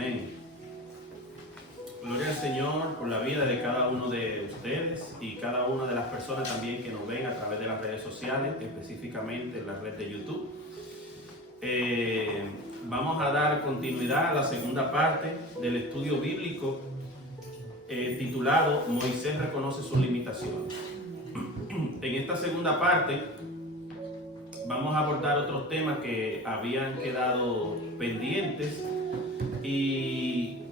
Amén. Gloria al Señor por la vida de cada uno de ustedes y cada una de las personas también que nos ven a través de las redes sociales, específicamente en la red de YouTube. Vamos a dar continuidad a la segunda parte del estudio bíblico titulado Moisés reconoce sus limitaciones. En esta segunda parte vamos a abordar otros temas que habían quedado pendientes y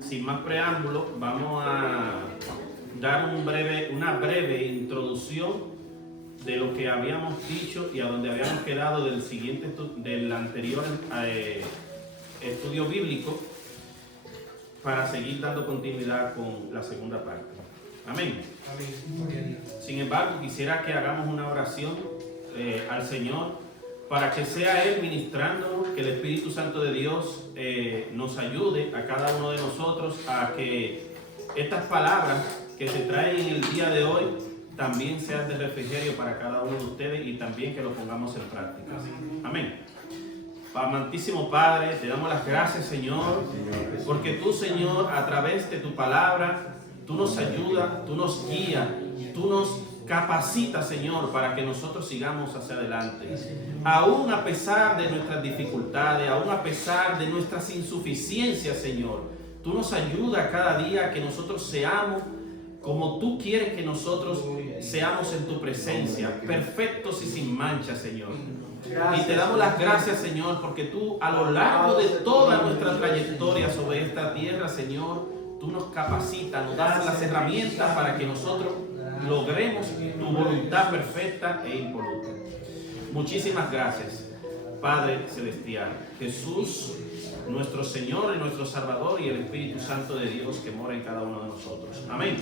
sin más preámbulo vamos a dar una breve introducción de lo que habíamos dicho y a donde habíamos quedado del anterior estudio bíblico para seguir dando continuidad con la segunda parte. Amén. Sin embargo, quisiera que hagamos una oración al Señor para que sea Él ministrándonos, que el Espíritu Santo de Dios nos ayude a cada uno de nosotros a que estas palabras que se traen en el día de hoy también sean de refrigerio para cada uno de ustedes y también que lo pongamos en práctica. Amén. Amantísimo Padre, te damos las gracias, Señor, porque tú, Señor, a través de tu palabra, tú nos ayudas, tú nos guías, tú nos capacitas, Señor, para que nosotros sigamos hacia adelante. Aún a pesar de nuestras dificultades, aún a pesar de nuestras insuficiencias, Señor, tú nos ayudas cada día a que nosotros seamos como tú quieres que nosotros seamos en tu presencia, perfectos y sin mancha, Señor. Y te damos las gracias, Señor, porque tú a lo largo de toda nuestra trayectoria sobre esta tierra, Señor, tú nos capacitas, nos das las herramientas para que nosotros logremos tu voluntad perfecta e impoluta. Muchísimas gracias, Padre Celestial, Jesús, nuestro Señor y nuestro Salvador, y el Espíritu Santo de Dios que mora en cada uno de nosotros. Amén.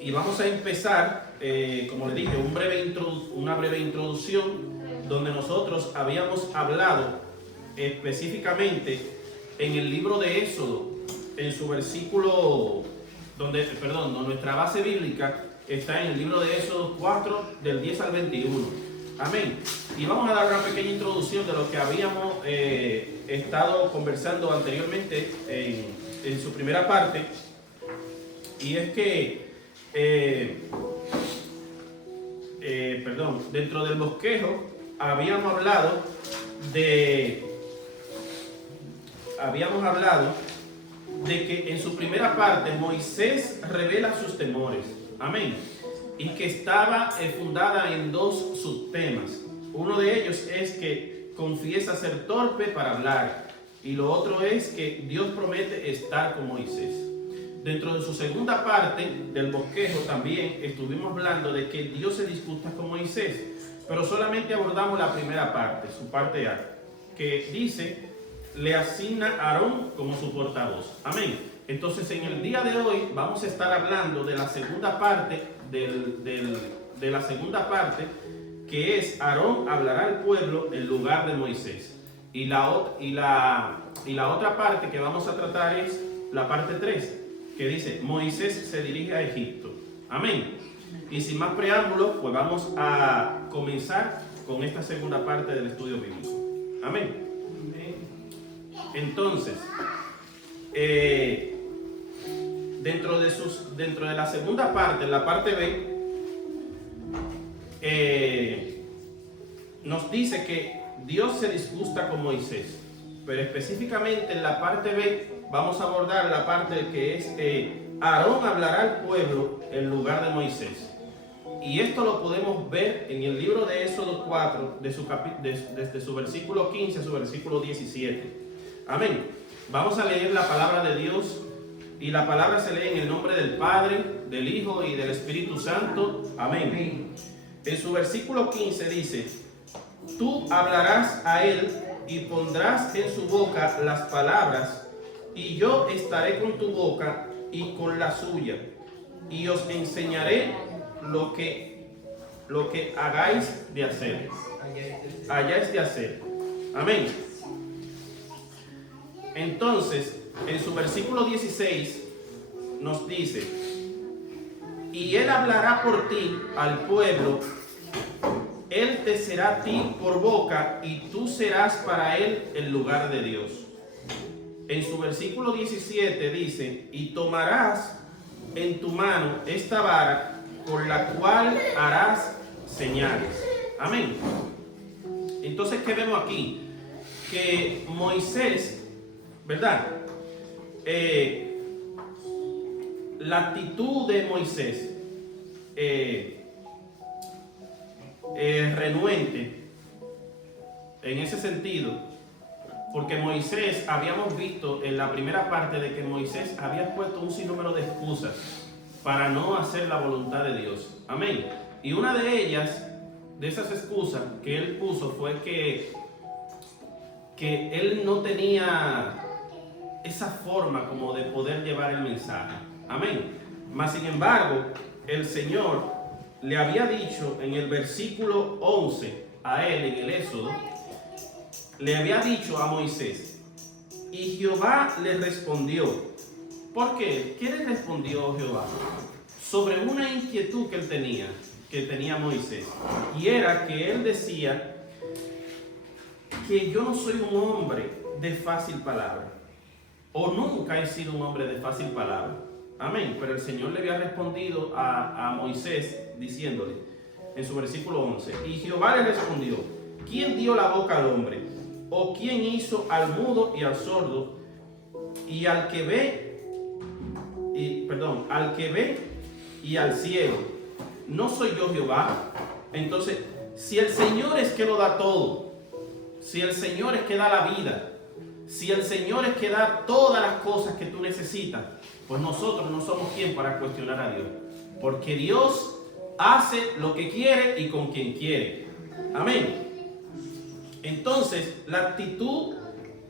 Y vamos a empezar, como le dije, una breve introducción donde nosotros habíamos hablado específicamente en el libro de Éxodo, en su versículo, donde nuestra base bíblica está en el libro de Éxodo 4, del 10 al 21. Amén. Y vamos a dar una pequeña introducción de lo que habíamos estado conversando anteriormente en su primera parte. Y es que, dentro del bosquejo habíamos hablado de que en su primera parte Moisés revela sus temores. Amén. Y que estaba fundada en dos subtemas. Uno de ellos es que confiesa ser torpe para hablar, y lo otro es que Dios promete estar con Moisés. Dentro de su segunda parte del bosquejo también estuvimos hablando de que Dios se disgusta con Moisés, pero solamente abordamos la primera parte, su parte A, que dice, le asigna a Aarón como su portavoz. Amén. Entonces en el día de hoy vamos a estar hablando de la segunda parte de la segunda parte, que es Aarón hablará al pueblo en lugar de Moisés. Y la otra parte que vamos a tratar es la parte 3, que dice Moisés se dirige a Egipto. Amén. Y sin más preámbulos, pues vamos a comenzar con esta segunda parte del estudio bíblico. Amén. Entonces, dentro de la segunda parte, en la parte B, nos dice que Dios se disgusta con Moisés, pero específicamente en la parte B vamos a abordar la parte que es Aarón hablará al pueblo en lugar de Moisés. Y esto lo podemos ver en el libro de Éxodo 4, desde su versículo 15 a su versículo 17. Amén. Vamos a leer la palabra de Dios, y la palabra se lee en el nombre del Padre, del Hijo y del Espíritu Santo. Amén. En su versículo 15 dice, tú hablarás a él y pondrás en su boca las palabras, y yo estaré con tu boca y con la suya, y os enseñaré lo que hayáis de hacer. Amén. Entonces, en su versículo 16 nos dice, y él hablará por ti al pueblo Él te será a ti por boca y tú serás para él el lugar de Dios. En su versículo 17 dice, y tomarás en tu mano esta vara con la cual harás señales. Amén. Entonces, ¿qué vemos aquí? Que Moisés, ¿verdad? La actitud de Moisés renuente en ese sentido, porque Moisés, habíamos visto en la primera parte de que Moisés había puesto un sinnúmero de excusas para no hacer la voluntad de Dios. Amén. Y una de ellas, de esas excusas que él puso, fue que él no tenía esa forma como de poder llevar el mensaje. Amén. Mas sin embargo, el Señor le había dicho en el versículo 11 a él, en el Éxodo, le había dicho a Moisés, y Jehová le respondió. ¿Por qué? ¿Qué le respondió Jehová? Sobre una inquietud que tenía Moisés. Y era que él decía que yo no soy un hombre de fácil palabra, o nunca he sido un hombre de fácil palabra. Amén. Pero el Señor le había respondido a Moisés diciéndole en su versículo 11, y Jehová le respondió, ¿quién dio la boca al hombre? ¿O quién hizo al mudo y al sordo y al que ve y al ciego? ¿No soy yo Jehová? Entonces, si el Señor es que lo da todo, si el Señor es que da la vida, si el Señor es que da todas las cosas que tú necesitas, pues nosotros no somos quien para cuestionar a Dios, porque Dios hace lo que quiere y con quien quiere. Amén. Entonces, la actitud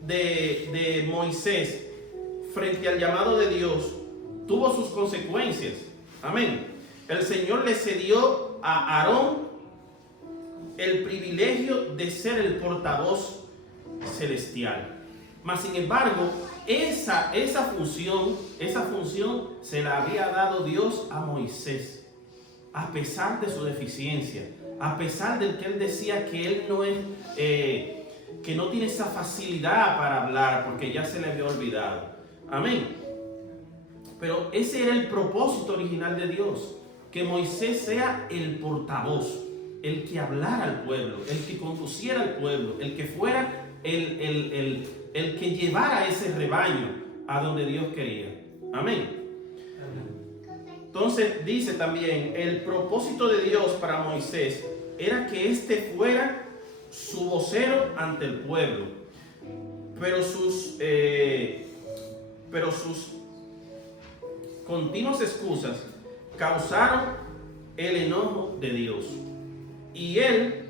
de Moisés frente al llamado de Dios tuvo sus consecuencias. Amén. El Señor le cedió a Aarón el privilegio de ser el portavoz celestial. Mas sin embargo, esa función se la había dado Dios a Moisés, a pesar de su deficiencia, a pesar de que él decía que él no es, que no tiene esa facilidad para hablar, porque ya se le había olvidado. Amén. Pero ese era el propósito original de Dios, que Moisés sea el portavoz, el que hablara al pueblo, el que conduciera al pueblo, el que fuera el que llevara ese rebaño a donde Dios quería. Amén. Entonces dice también, el propósito de Dios para Moisés era que éste fuera su vocero ante el pueblo, pero sus continuas excusas causaron el enojo de Dios, y el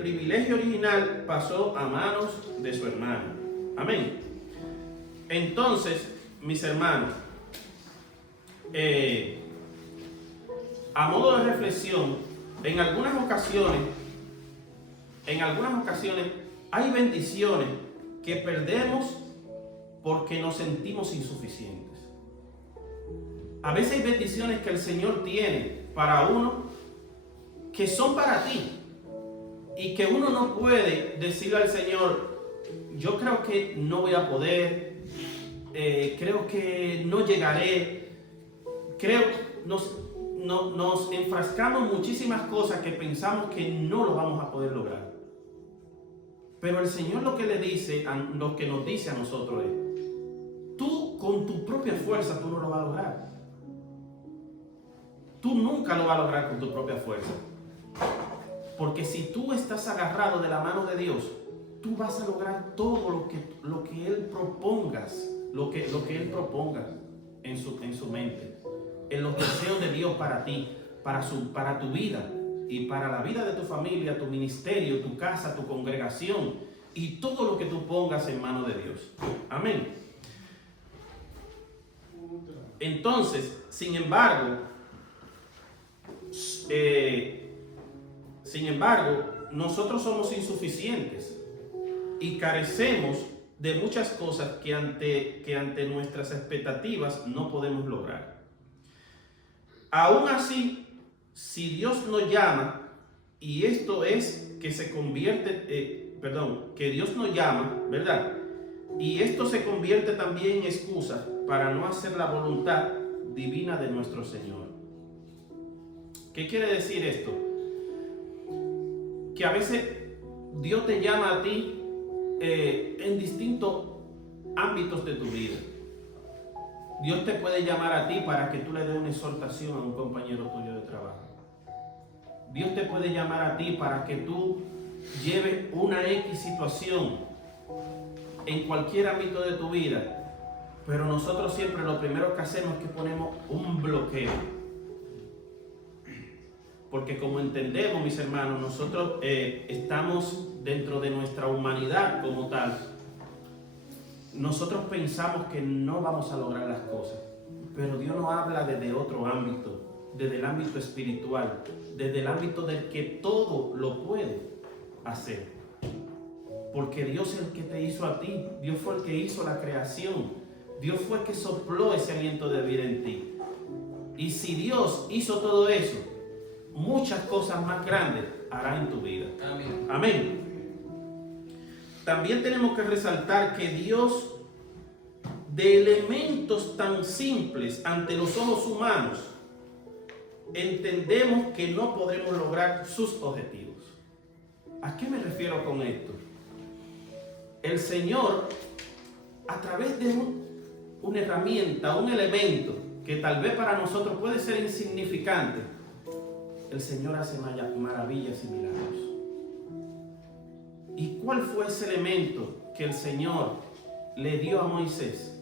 privilegio original pasó a manos de su hermano. Amén. Entonces, mis hermanos, a modo de reflexión, en algunas ocasiones hay bendiciones que perdemos porque nos sentimos insuficientes. A veces hay bendiciones que el Señor tiene para uno que son para ti y que uno no puede decirle al Señor, yo creo que no voy a poder, creo que no llegaré, nos enfrascamos muchísimas cosas que pensamos que no lo vamos a poder lograr. Pero el Señor lo que nos dice a nosotros es, tú con tu propia fuerza tú no lo vas a lograr. Tú nunca lo vas a lograr con tu propia fuerza. Porque si tú estás agarrado de la mano de Dios, tú vas a lograr todo lo que Él proponga en su mente, en los deseos de Dios para ti, para tu vida y para la vida de tu familia, tu ministerio, tu casa, tu congregación y todo lo que tú pongas en manos de Dios. Amén. Entonces, sin embargo, nosotros somos insuficientes y carecemos de muchas cosas que ante nuestras expectativas no podemos lograr. Aún así, si Dios nos llama, Y esto es que se convierte, que Dios nos llama, ¿verdad? Y esto se convierte también en excusa para no hacer la voluntad divina de nuestro Señor. ¿Qué quiere decir esto? Que a veces Dios te llama a ti en distintos ámbitos de tu vida. Dios te puede llamar a ti para que tú le des una exhortación a un compañero tuyo de trabajo. Dios te puede llamar a ti para que tú lleves una X situación en cualquier ámbito de tu vida. Pero nosotros siempre lo primero que hacemos es que ponemos un bloqueo. Porque como entendemos, mis hermanos, nosotros estamos dentro de nuestra humanidad como tal. Nosotros pensamos que no vamos a lograr las cosas. Pero Dios nos habla desde otro ámbito, desde el ámbito espiritual, desde el ámbito del que todo lo puede hacer. Porque Dios es el que te hizo a ti. Dios fue el que hizo la creación. Dios fue el que sopló ese aliento de vida en ti. Y si Dios hizo todo eso, muchas cosas más grandes hará en tu vida. Amén. Amén. También tenemos que resaltar que Dios, de elementos tan simples ante los ojos humanos, entendemos que no podremos lograr sus objetivos. ¿A qué me refiero con esto? El Señor, a través de una herramienta, un elemento que tal vez para nosotros puede ser insignificante, el Señor hace maravillas y milagros. ¿Y cuál fue ese elemento que el Señor le dio a Moisés?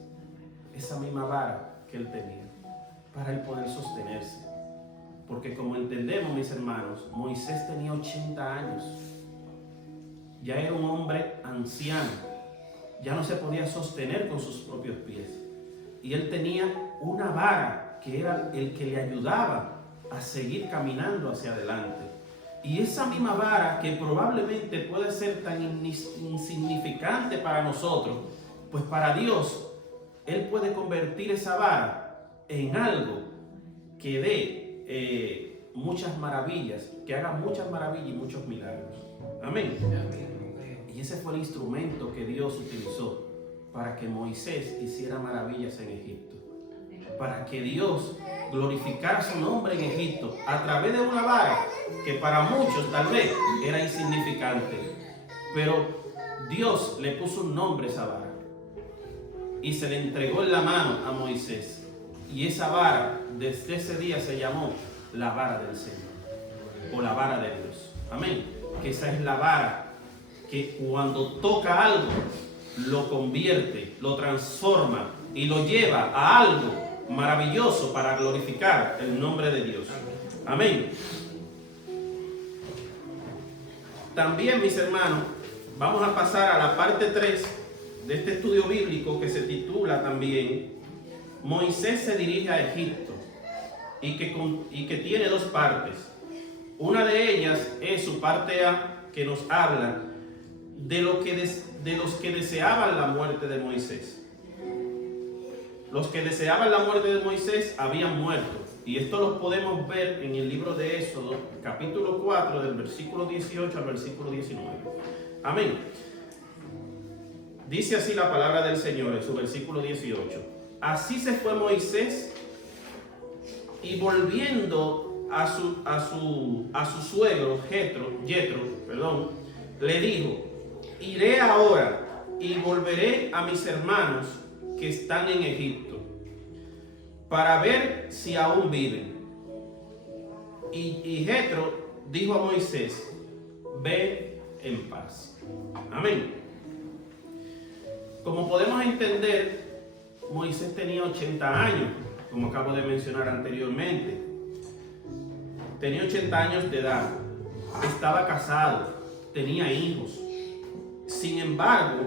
Esa misma vara que él tenía, para él poder sostenerse. Porque como entendemos, mis hermanos, Moisés tenía 80 años. Ya era un hombre anciano. Ya no se podía sostener con sus propios pies. Y él tenía una vara que era el que le ayudaba a seguir caminando hacia adelante. Y esa misma vara, que probablemente puede ser tan insignificante para nosotros, pues para Dios, Él puede convertir esa vara en algo que dé muchas maravillas, que haga muchas maravillas y muchos milagros. Amén. Y ese fue el instrumento que Dios utilizó para que Moisés hiciera maravillas en Egipto. Para que Dios glorificara su nombre en Egipto a través de una vara que para muchos tal vez era insignificante. Pero Dios le puso un nombre a esa vara y se le entregó en la mano a Moisés. Y esa vara desde ese día se llamó la vara del Señor o la vara de Dios. Amén. Que esa es la vara que cuando toca algo lo convierte, lo transforma y lo lleva a algo maravilloso para glorificar el nombre de Dios. Amén. También, mis hermanos, vamos a pasar a la parte 3 de este estudio bíblico que se titula también Moisés se dirige a Egipto y que tiene dos partes. Una de ellas es su parte A, que nos habla de los que deseaban la muerte de Moisés. Los que deseaban la muerte de Moisés habían muerto. Y esto lo podemos ver en el libro de Éxodo, capítulo 4, del versículo 18 al versículo 19. Amén. Dice así la palabra del Señor en su versículo 18. Así se fue Moisés y volviendo a su suegro Jetro, le dijo: iré ahora y volveré a mis hermanos que están en Egipto para ver si aún viven. Y Jetro dijo a Moisés: ve en paz. Amén. Como podemos entender, Moisés tenía 80 años, como acabo de mencionar anteriormente. Tenía 80 años de edad, estaba casado, tenía hijos. Sin embargo,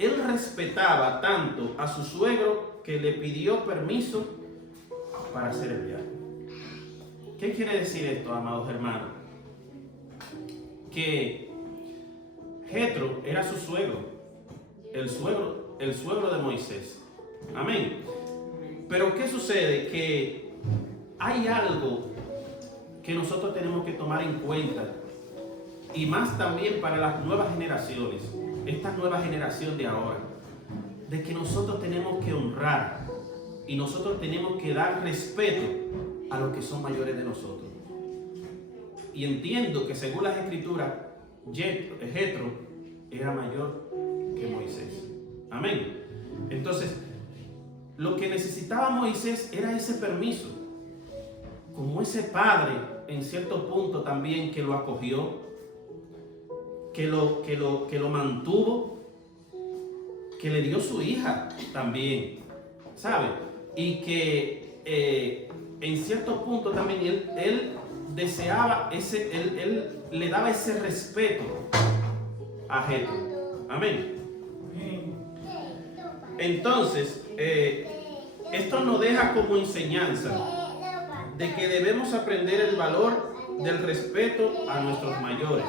él respetaba tanto a su suegro que le pidió permiso para hacer el viaje. ¿Qué quiere decir esto, amados hermanos? Que Jetro era su suegro, el suegro de Moisés. Amén. Pero ¿qué sucede? Que hay algo que nosotros tenemos que tomar en cuenta, y más también para las nuevas generaciones, esta nueva generación de ahora, de que nosotros tenemos que honrar y nosotros tenemos que dar respeto a los que son mayores de nosotros. Y entiendo que según las escrituras, Jetro era mayor que Moisés. Amén. Entonces, lo que necesitaba Moisés era ese permiso, como ese padre en cierto punto también que lo acogió, que lo mantuvo, que le dio su hija también, ¿sabe? Y que en cierto punto también él deseaba él le daba ese respeto a Jetro. Amén. Entonces, esto nos deja como enseñanza de que debemos aprender el valor del respeto a nuestros mayores,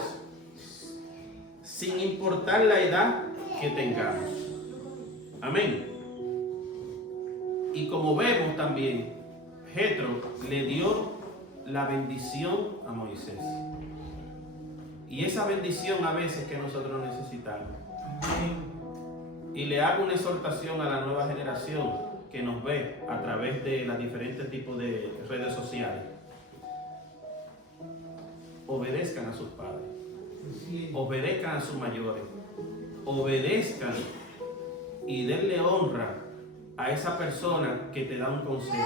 sin importar la edad que tengamos. Amén. Y como vemos también, Jetro le dio la bendición a Moisés. Y esa bendición a veces que nosotros necesitamos. Y le hago una exhortación a la nueva generación que nos ve a través de los diferentes tipos de redes sociales. Obedezcan a sus padres. Obedezcan a sus mayores. Obedezcan y denle honra a esa persona que te da un consejo.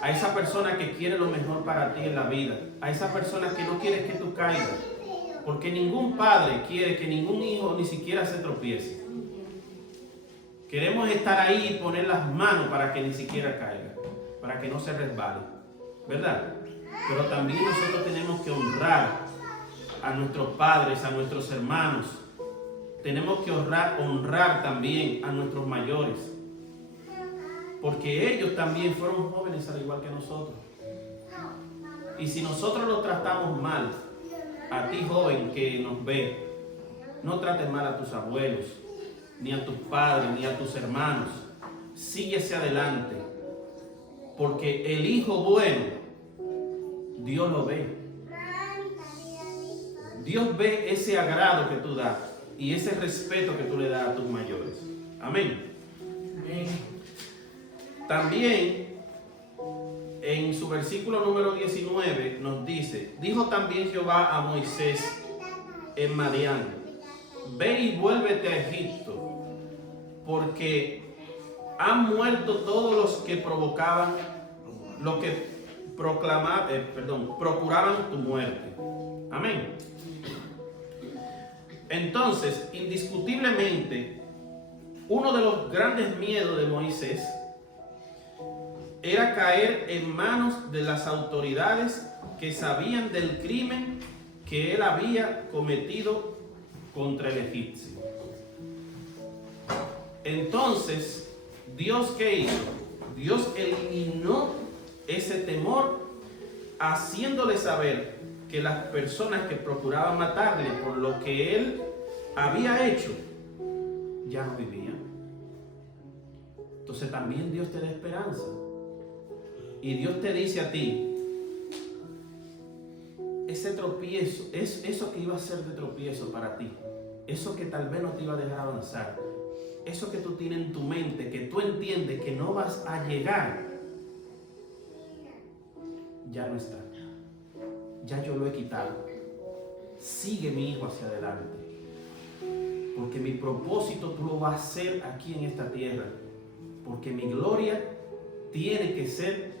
A esa persona que quiere lo mejor para ti en la vida. A esa persona que no quiere que tú caigas. Porque ningún padre quiere que ningún hijo ni siquiera se tropiece. Queremos estar ahí y poner las manos para que ni siquiera caiga. Para que no se resbale. ¿Verdad? Pero también nosotros tenemos que honrar a nuestros padres, a nuestros hermanos. Tenemos que honrar también a nuestros mayores. Porque ellos también fueron jóvenes al igual que nosotros. Y si nosotros los tratamos mal, a ti joven que nos ve, no trates mal a tus abuelos, ni a tus padres, ni a tus hermanos. Sigue hacia adelante. Porque el hijo bueno, Dios lo ve. Dios ve ese agrado que tú das y ese respeto que tú le das a tus mayores. Amén. También en su versículo número 19 nos dice: dijo también Jehová a Moisés en Madián: ve y vuélvete a Egipto, porque han muerto todos los que procuraban tu muerte. Amén. Entonces, indiscutiblemente, uno de los grandes miedos de Moisés era caer en manos de las autoridades que sabían del crimen que él había cometido contra el egipcio. Entonces, ¿Dios qué hizo? Dios eliminó ese temor, haciéndole saber que las personas que procuraban matarle por lo que él había hecho, ya no vivían. Entonces también Dios te da esperanza. Y Dios te dice a ti, ese tropiezo, eso que iba a ser de tropiezo para ti, eso que tal vez no te iba a dejar avanzar, eso que tú tienes en tu mente, que tú entiendes que no vas a llegar, ya no está. Ya yo lo he quitado. Sigue, mi hijo, hacia adelante. Porque mi propósito tú lo vas a hacer aquí en esta tierra. Porque mi gloria tiene que ser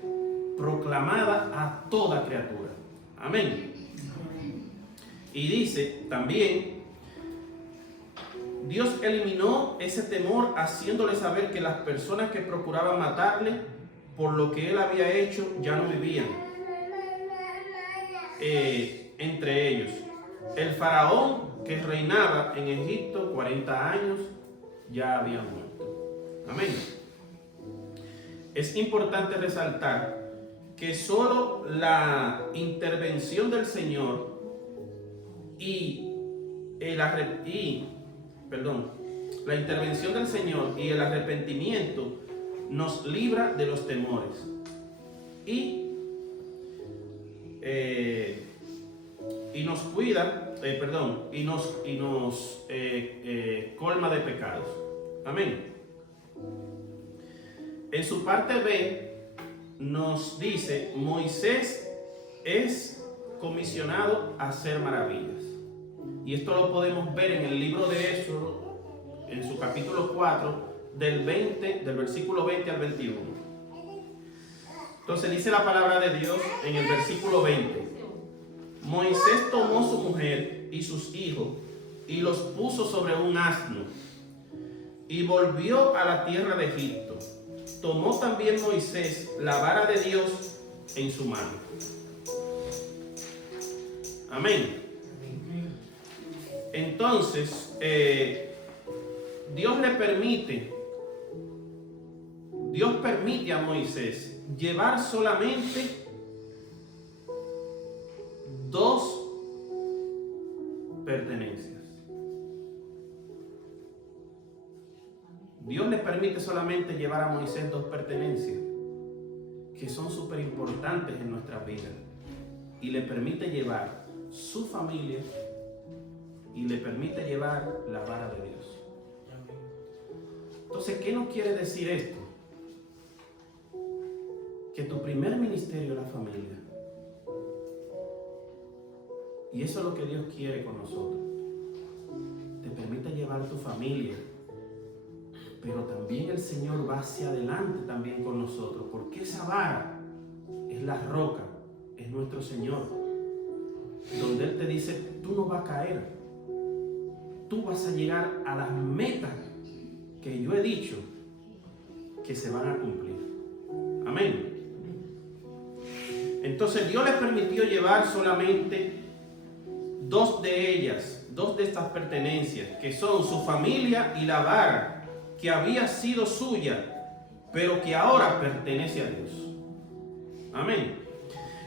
proclamada a toda criatura. Amén. Y dice también, Dios eliminó ese temor, haciéndole saber que las personas que procuraban matarle por lo que él había hecho ya no vivían entre ellos. El faraón que reinaba en Egipto 40 años ya había muerto. Amén. Es importante resaltar que solo la intervención del Señor la intervención del Señor y el arrepentimiento nos libra de los temores. Y y nos cuida, y nos colma de pecados. Amén. En su parte B nos dice: Moisés es comisionado a hacer maravillas. Y esto lo podemos ver en el libro de Éxodo, en su capítulo 4, del versículo 20 al 21. Entonces dice la palabra de Dios en el versículo 20: Moisés tomó su mujer y sus hijos y los puso sobre un asno y volvió a la tierra de Egipto. Tomó también Moisés la vara de Dios en su mano. Amén. Entonces, Dios permite a Moisés llevar solamente 2 pertenencias. Dios le permite solamente llevar a Moisés 2 pertenencias que son súper importantes en nuestras vidas, y le permite llevar su familia y le permite llevar la vara de Dios. Entonces, ¿qué nos quiere decir esto? Que tu primer ministerio es la familia, y eso es lo que Dios quiere con nosotros. Te permite llevar tu familia, pero también el Señor va hacia adelante también con nosotros, porque esa vara es la roca, es nuestro Señor, donde Él te dice: tú no vas a caer, tú vas a llegar a las metas que yo he dicho que se van a cumplir. Amén. Entonces Dios les permitió llevar solamente 2 de ellas, 2 de estas pertenencias, que son su familia y la vara que había sido suya, pero que ahora pertenece a Dios. Amén.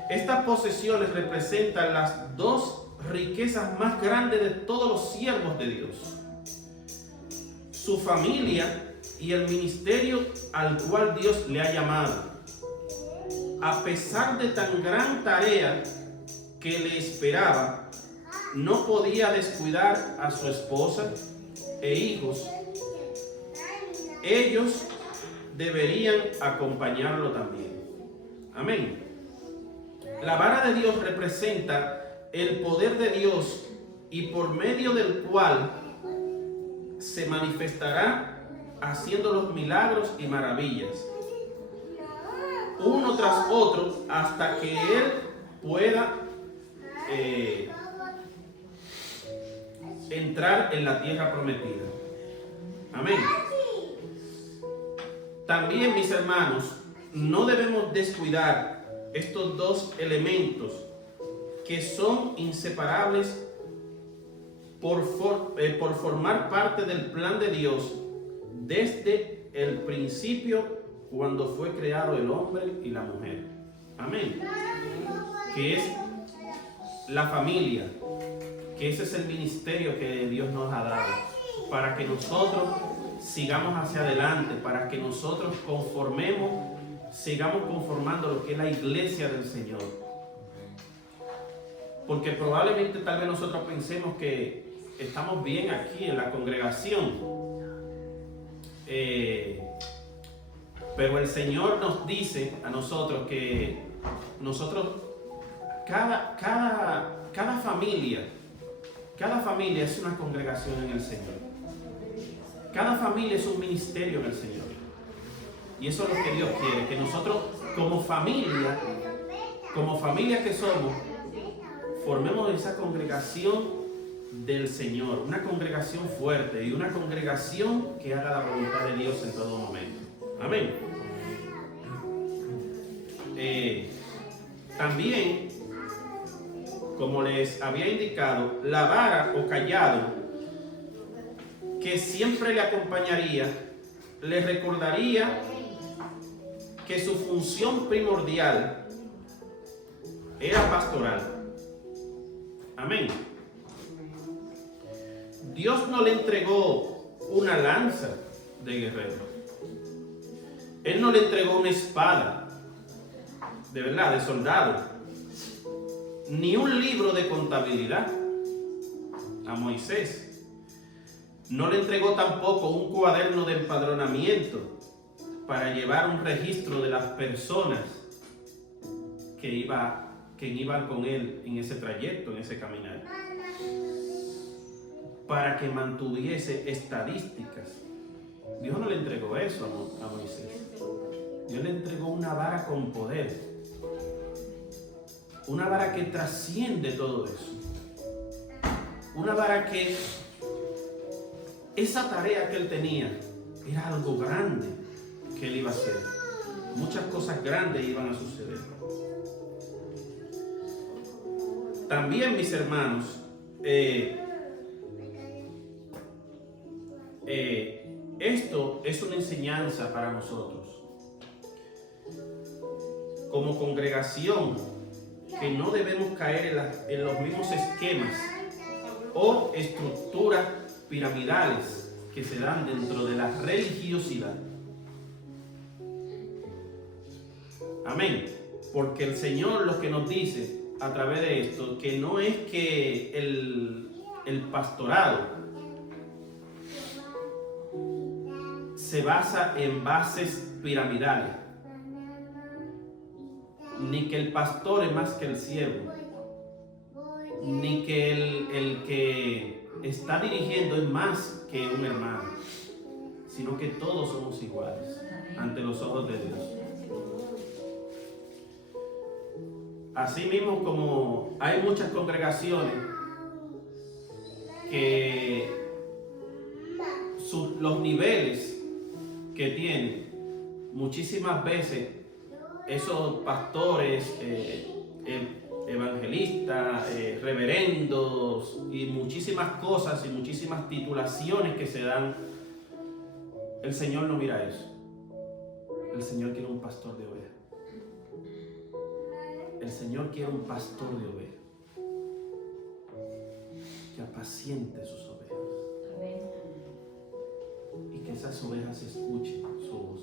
Estas posesiones representan las 2 riquezas más grandes de todos los siervos de Dios: su familia y el ministerio al cual Dios le ha llamado. A pesar de tan gran tarea que le esperaba, no podía descuidar a su esposa e hijos. Ellos deberían acompañarlo también. Amén. La vara de Dios representa el poder de Dios, y por medio del cual se manifestará haciendo los milagros y maravillas, uno tras otro, hasta que Él pueda entrar en la tierra prometida. Amén. También, mis hermanos, no debemos descuidar estos 2 elementos que son inseparables por formar parte del plan de Dios desde el principio, cuando fue creado el hombre y la mujer. Amén. Que es la familia, que ese es el ministerio que Dios nos ha dado, para que nosotros sigamos hacia adelante, para que nosotros sigamos conformando lo que es la iglesia del Señor. Porque probablemente tal vez nosotros pensemos que estamos bien aquí en la congregación, pero el Señor nos dice a nosotros que cada familia es una congregación en el Señor. Cada familia es un ministerio en el Señor. Y eso es lo que Dios quiere, que nosotros como familia que somos, formemos esa congregación del Señor, una congregación fuerte y una congregación que haga la voluntad de Dios en todo momento. Amén. También, como les había indicado, la vara o cayado que siempre le acompañaría, le recordaría que su función primordial era pastoral. Amén. Dios no le entregó una lanza de guerrero. Él no le entregó una espada, de verdad, de soldado. ni un libro de contabilidad a Moisés. No le entregó tampoco un cuaderno de empadronamiento para llevar un registro de las personas que iban con él en ese trayecto, en ese caminar, para que mantuviese estadísticas. Dios no le entregó eso a Moisés. Dios le entregó una vara con poder, una vara que trasciende todo eso, una vara que esa tarea que él tenía era algo grande que él iba a hacer. Muchas cosas grandes iban a suceder. También, mis hermanos, esto es una enseñanza para nosotros. Como congregación, que no debemos caer en los mismos esquemas o estructuras piramidales que se dan dentro de la religiosidad. Amén. Porque el Señor lo que nos dice a través de esto, que no es que el pastorado se basa en bases piramidales, ni que el pastor es más que el siervo, ni que el que está dirigiendo es más que un hermano, sino que todos somos iguales ante los ojos de Dios. Así mismo, como hay muchas congregaciones que los niveles que tienen, muchísimas veces esos pastores, evangelistas, reverendos y muchísimas cosas y muchísimas titulaciones que se dan, el Señor no mira eso. El Señor quiere un pastor de ovejas. El Señor quiere un pastor de ovejas que apaciente sus ovejas y que esas ovejas escuchen su voz.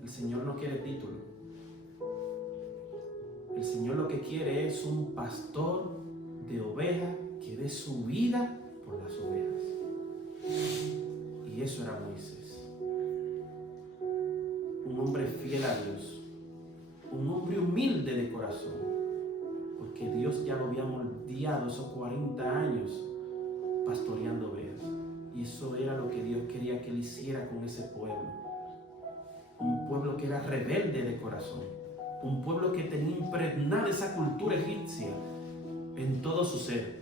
El Señor no quiere título. El Señor lo que quiere es un pastor de ovejas que dé su vida por las ovejas. Y eso era Moisés. Un hombre fiel a Dios. Un hombre humilde de corazón, porque Dios ya lo había moldeado esos 40 años pastoreando ovejas, y eso era lo que Dios quería que él hiciera con ese pueblo. Un pueblo que era rebelde de corazón, un pueblo que tenía impregnada esa cultura egipcia en todo su ser,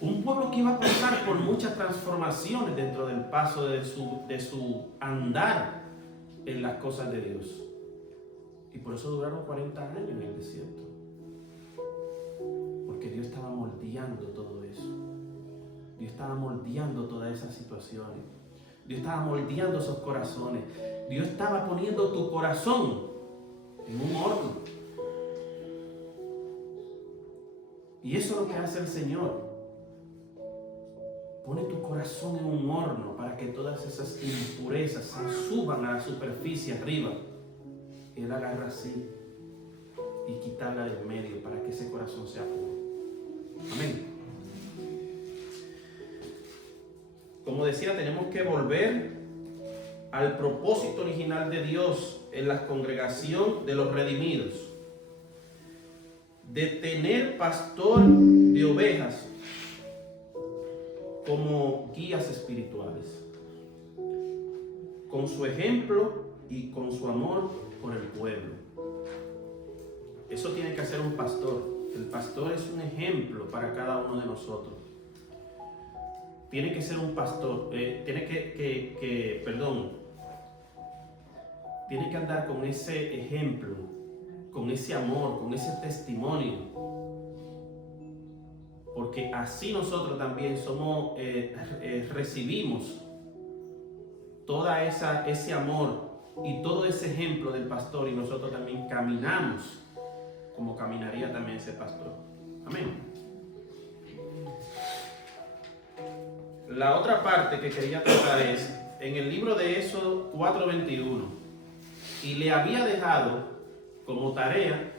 un pueblo que iba a pasar por muchas transformaciones dentro del paso de su andar en las cosas de Dios. Y por eso duraron 40 años en el desierto. Porque Dios estaba moldeando todo eso. Dios estaba moldeando todas esas situaciones. Dios estaba moldeando esos corazones. Dios estaba poniendo tu corazón en un horno. Y eso es lo que hace el Señor. Pone tu corazón en un horno para que todas esas impurezas suban a la superficie arriba. Él agarra así y quitarla del medio para que ese corazón sea puro. Amén. Como decía, tenemos que volver al propósito original de Dios en la congregación de los redimidos, de tener pastor de ovejas como guías espirituales, con su ejemplo y con su amor por el pueblo. Eso tiene que hacer un pastor. El pastor es un ejemplo para cada uno de nosotros. Tiene que ser un pastor, tiene que andar con ese ejemplo, con ese amor, con ese testimonio. Porque así nosotros también recibimos toda ese amor y todo ese ejemplo del pastor, y nosotros también caminamos como caminaría también ese pastor. Amén. La otra parte que quería tratar es en el libro de Éxodo 4:21. Y le había dejado como tarea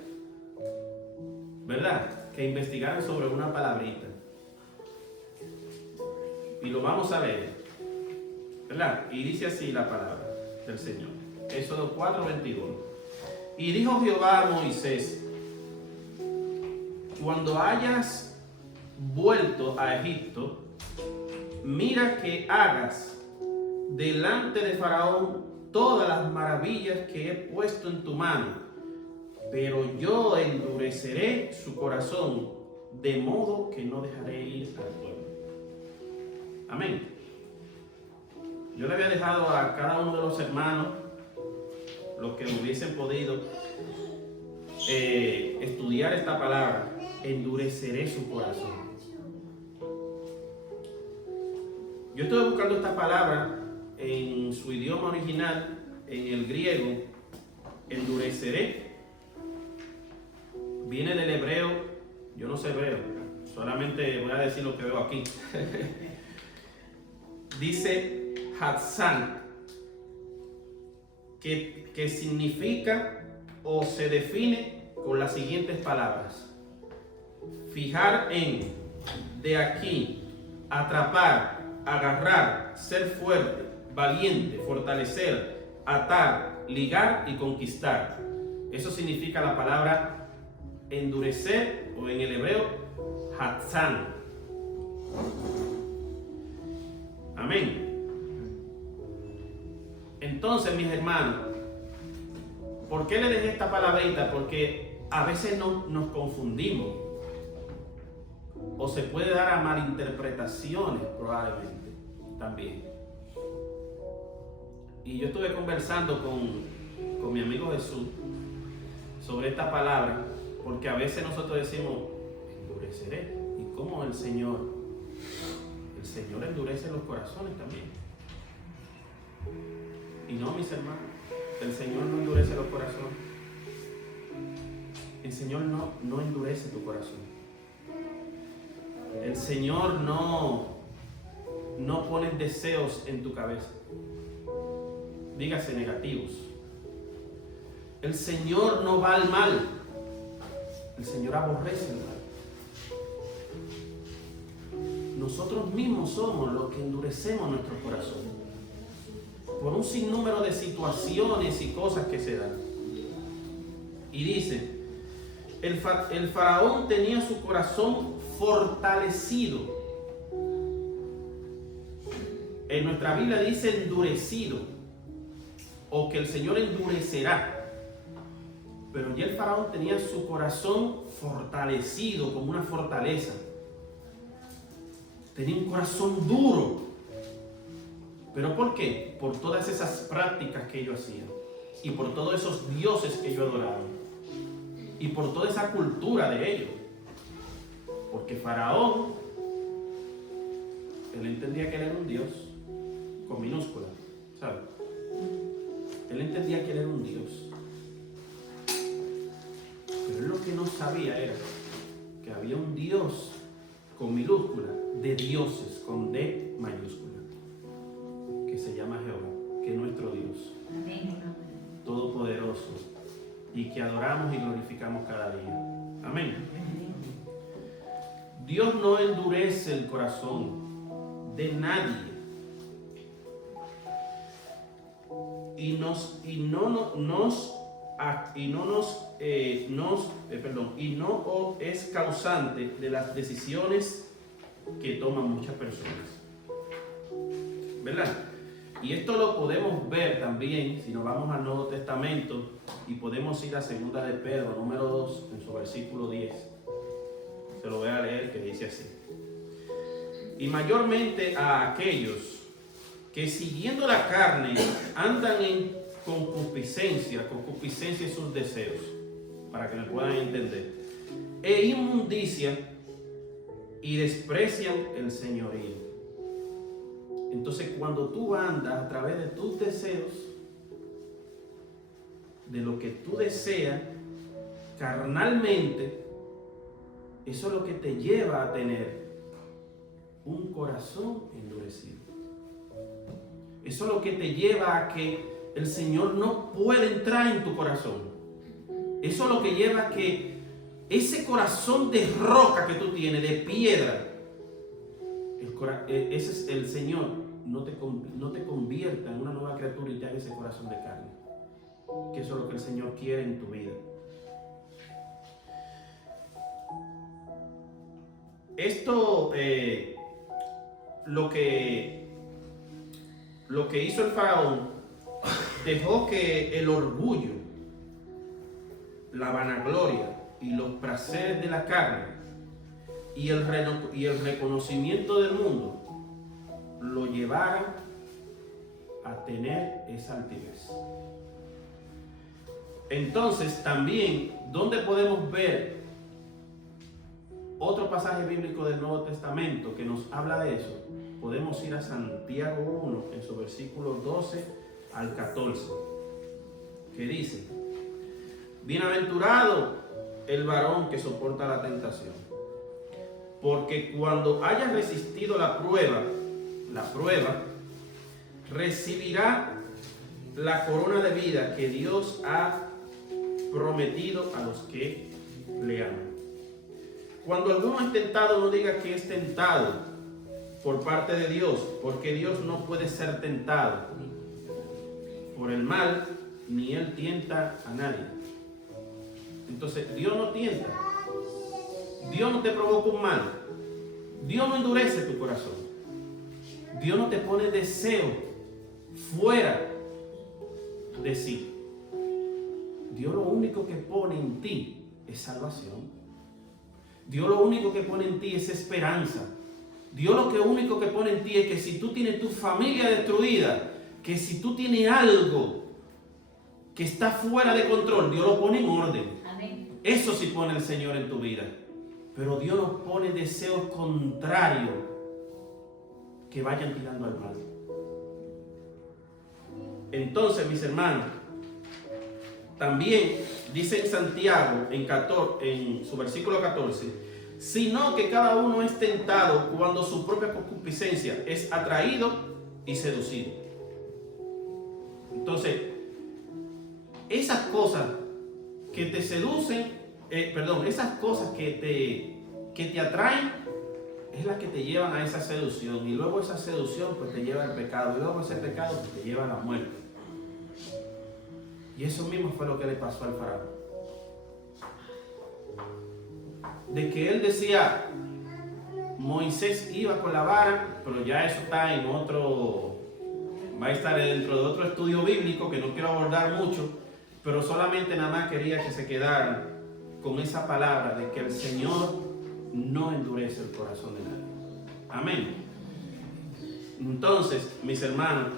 ¿verdad? Que investigaran sobre una palabrita. Y lo vamos a leer, ¿verdad? Y dice así la palabra del Señor. Éxodo 4:21. Y dijo Jehová a Moisés: cuando hayas vuelto a Egipto, mira que hagas delante de Faraón todas las maravillas que he puesto en tu mano, pero yo endureceré su corazón, de modo que no dejaré ir al pueblo. Amén. Yo le había dejado a cada uno de los hermanos, los que hubiesen podido estudiar esta palabra, endureceré su corazón. Yo estoy buscando esta palabra en su idioma original, en el griego. Endureceré viene del hebreo. Yo no sé hebreo, solamente voy a decir lo que veo aquí. Dice Hatzan, que significa o se define con las siguientes palabras: fijar en, de aquí, atrapar, agarrar, ser fuerte, valiente, fortalecer, atar, ligar y conquistar. Eso significa la palabra endurecer, o en el hebreo Hatzan. Amén. Entonces, mis hermanos, ¿por qué le dejé esta palabrita? Porque a veces nos confundimos, o se puede dar a malinterpretaciones probablemente también. Y yo estuve conversando con mi amigo Jesús sobre esta palabra, porque a veces nosotros decimos endureceré, y cómo el Señor endurece los corazones también. Y no, mis hermanos, el Señor no endurece los corazones. El Señor no endurece tu corazón. El Señor no pone deseos en tu cabeza, dígase negativos. El Señor no va al mal. El Señor aborrece el mal. Nosotros mismos somos los que endurecemos nuestro corazón por un sinnúmero de situaciones y cosas que se dan. Y dice, el faraón tenía su corazón fortalecido. En nuestra Biblia dice endurecido, o que el Señor endurecerá. Pero ya el faraón tenía su corazón fortalecido, como una fortaleza. Tenía un corazón duro. ¿Pero por qué? Por todas esas prácticas que ellos hacían, y por todos esos dioses que ellos adoraban, y por toda esa cultura de ellos. Porque Faraón, él entendía que él era un dios, con minúscula, ¿sabes? Él entendía que él era un dios. Pero él lo que no sabía era que había un Dios con minúscula, de dioses con D mayúscula, que se llama Jehová, que es nuestro Dios. Amén. Todopoderoso, y que adoramos y glorificamos cada día. Amén. Dios no endurece el corazón de nadie, y no es causante de las decisiones que toman muchas personas, ¿verdad? Y esto lo podemos ver también si nos vamos al Nuevo Testamento, y podemos ir a 2 de Pedro, número 2, en su versículo 10. Se lo voy a leer, que dice así: y mayormente a aquellos que siguiendo la carne andan en concupiscencia y sus deseos, para que me puedan entender, e inmundicia, y desprecian el señorío. Entonces, cuando tú andas a través de tus deseos, de lo que tú deseas carnalmente, eso es lo que te lleva a tener un corazón endurecido. Eso es lo que te lleva a que el Señor no puede entrar en tu corazón. Eso es lo que lleva a que ese corazón de roca que tú tienes, de piedra, ese es el Señor, no te convierta en una nueva criatura y te haga ese corazón de carne. Que eso es lo que el Señor quiere en tu vida. Esto, lo que hizo el faraón, dejó que el orgullo, la vanagloria y los placeres de la carne y el reconocimiento del mundo lo llevaran a tener esa altivez. Entonces, también, ¿dónde podemos ver otro pasaje bíblico del Nuevo Testamento que nos habla de eso? Podemos ir a Santiago 1 en su versículo 12 al 14, que dice: bienaventurado el varón que soporta la tentación, porque cuando haya resistido la prueba, recibirá la corona de vida que Dios ha prometido a los que le aman. Cuando alguno es tentado, no diga que es tentado por parte de Dios, porque Dios no puede ser tentado por el mal, ni Él tienta a nadie. Entonces, Dios no tienta. Dios no te provoca un mal. Dios no endurece tu corazón. Dios no te pone deseo fuera de sí. Dios lo único que pone en ti es salvación. Dios lo único que pone en ti es esperanza. Dios lo único que pone en ti es que si tú tienes tu familia destruida, que si tú tienes algo que está fuera de control, Dios lo pone en orden. Amén. Eso sí pone el Señor en tu vida. Pero Dios nos pone deseos contrarios que vayan tirando al mal. Entonces, mis hermanos, también dice en Santiago, en su versículo 14, sino que cada uno es tentado cuando su propia concupiscencia es atraído y seducido. Entonces, esas cosas que te seducen, esas cosas que te atraen, es la que te llevan a esa seducción, y luego esa seducción pues te lleva al pecado, y luego ese pecado pues, te lleva a la muerte. Y eso mismo fue lo que le pasó al faraón. De que él decía, Moisés iba con la vara, pero ya eso está en otro, va a estar dentro de otro estudio bíblico que no quiero abordar mucho, pero solamente nada más quería que se quedaran con esa palabra de que el Señor no endurece el corazón de nadie. Amén. Entonces, mis hermanos,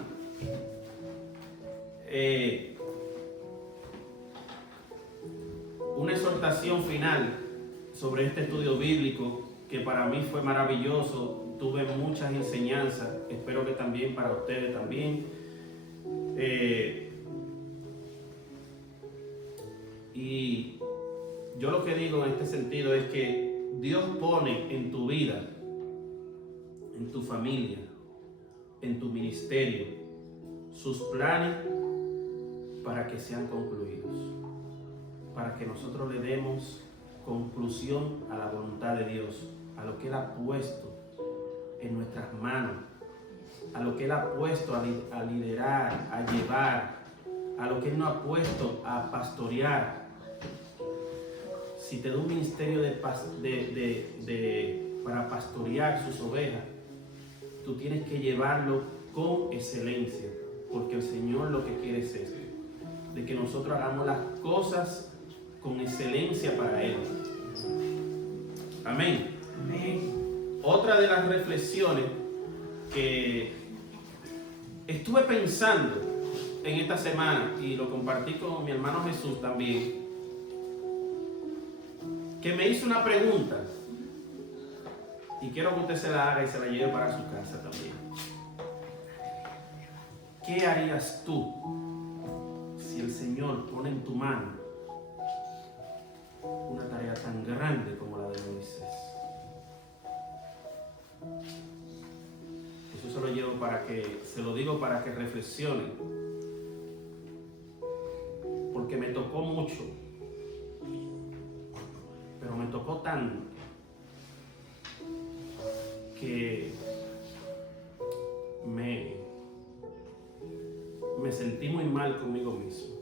una exhortación final sobre este estudio bíblico que para mí fue maravilloso. Tuve muchas enseñanzas, espero que también para ustedes también. Y yo lo que digo en este sentido es que Dios pone en tu vida, en tu familia, en tu ministerio, sus planes para que sean concluidos, para que nosotros le demos conclusión a la voluntad de Dios, a lo que Él ha puesto en nuestras manos, a lo que Él ha puesto a liderar, a llevar, a lo que Él nos ha puesto a pastorear. Si te da un ministerio para pastorear sus ovejas, tú tienes que llevarlo con excelencia, porque el Señor lo que quiere es esto, de que nosotros hagamos las cosas con excelencia para Él. Amén. Amén. Otra de las reflexiones que estuve pensando en esta semana, y lo compartí con mi hermano Jesús también, que me hizo una pregunta, y quiero que usted se la haga y se la lleve para su casa también. ¿Qué harías tú si el Señor pone en tu mano una tarea tan grande como la de Moisés? Eso se lo digo para que reflexionen, porque me tocó mucho, tocó tanto que me sentí muy mal conmigo mismo,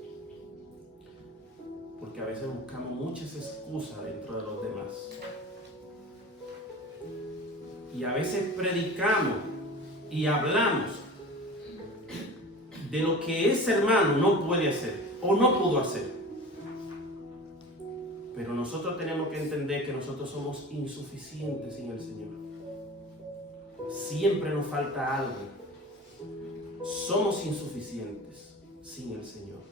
porque a veces buscamos muchas excusas dentro de los demás, y a veces predicamos y hablamos de lo que ese hermano no puede hacer o no pudo hacer. Pero nosotros tenemos que entender que nosotros somos insuficientes sin el Señor. Siempre nos falta algo. Somos insuficientes sin el Señor.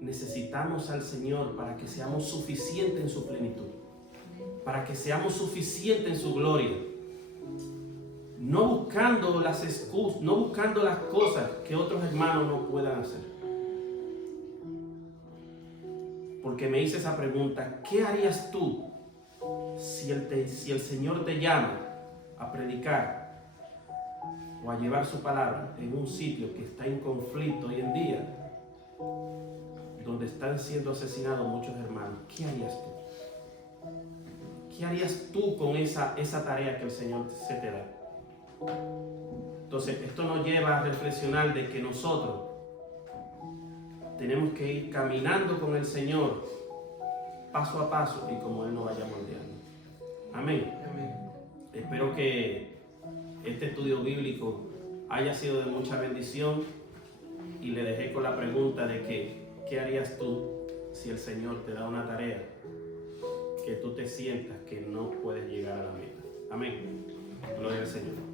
Necesitamos al Señor para que seamos suficientes en su plenitud, para que seamos suficientes en su gloria. No buscando las excusas, no buscando las cosas que otros hermanos no puedan hacer. Porque me hice esa pregunta: ¿qué harías tú si el Señor te llama a predicar o a llevar su palabra en un sitio que está en conflicto hoy en día, donde están siendo asesinados muchos hermanos? ¿Qué harías tú? ¿Qué harías tú con esa tarea que el Señor se te da? Entonces, esto nos lleva a reflexionar de que nosotros tenemos que ir caminando con el Señor paso a paso y como Él nos vaya moldeando. Amén. Amén. Espero que este estudio bíblico haya sido de mucha bendición, y le dejé con la pregunta de que ¿qué harías tú si el Señor te da una tarea que tú te sientas que no puedes llegar a la meta? Amén. Gloria al Señor.